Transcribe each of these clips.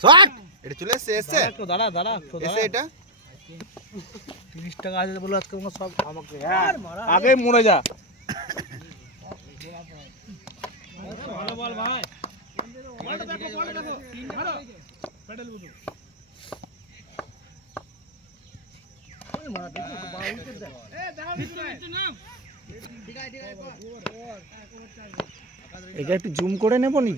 Shot! এটা চলে এসছে এসছে? একটু দাঁড়া দাঁড়া একটু এসছে এটা? তিরিশ টাকা আছে বলে আজকে মনে সব আমাকে আগে মরে যা। ভালো বল ভাই। এটা একটু জুম করে নেব নি?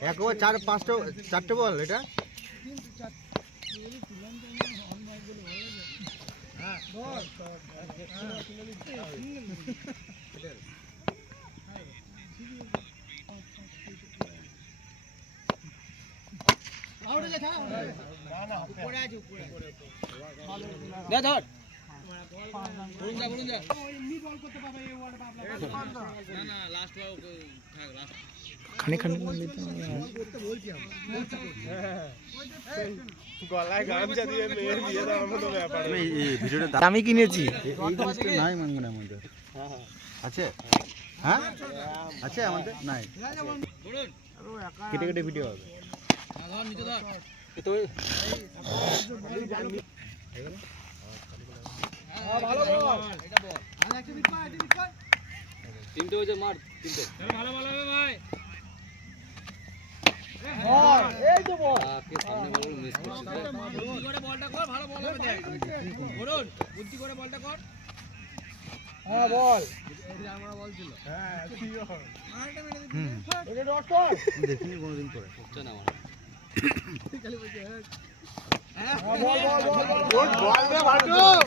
এক ওভার চার পাঁচটা চারটে বল এটা? ধর। খানি খানি আমি কিনেছি নাই মাঙ্গনের মধ্যে আছে। হ্যাঁ? আছে আমাদের? নাই। কেটে কেটে ভিডিও হবে। ভালো বল তিনটে হয়েছে মার তিনটে। ভালো ভালো হবে ভাই। বল এই তো বল আহ, কে সামনে বল মিস করছে। রে। বুদ্ধি করে বলটা কর ভালো বল হবে দেখ। বলুন বুদ্ধি করে বলটা কর। হ্যাঁ বল। এটা ডট কর দেখিনি কোনোদিন করে। হচ্ছে না আমার। হ্যাঁ, বল বল বল বল। বল